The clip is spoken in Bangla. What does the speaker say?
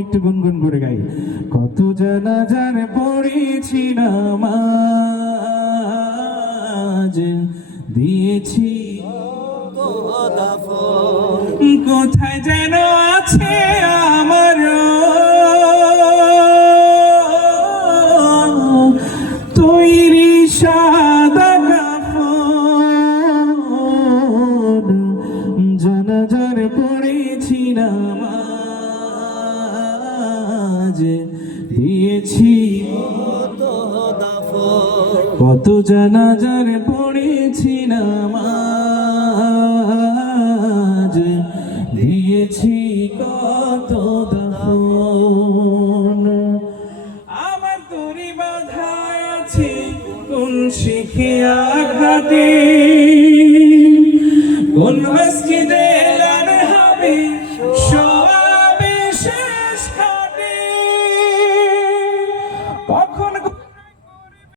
একটু গুনগুন করে গাই। কত জানাজার পড়েছি নামাজ দিয়েছি কোথায় যেন আছে আমার তৈরি সাদা কাফন জানাজার পড়েছি নামাজ দিয়েছি। কত জানাজার পড়েছি নামাজ। দিয়েছি কত দাফন। আমার তরি বাধায় আছে কোন শিখে আঘাতে। কোন মসজিদে কখন